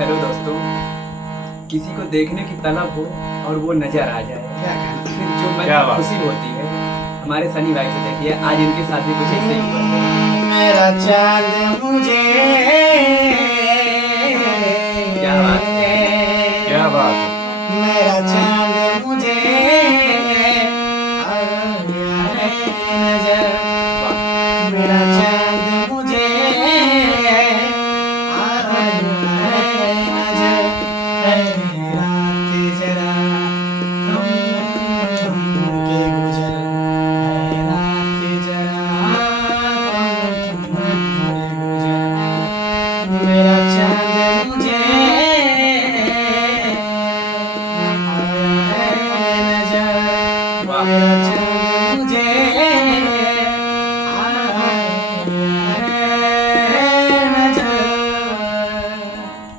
Hello दोस्तों, किसी को देखने की तलब हो और वो नजर आ जाए, फिर जो मन क्या को बात। खुशी होती है। हमारे सनी भाई से देखिए, आज इनके साथ भी कुछ ऐसे ही हुआ है। मेरा चांद मुझे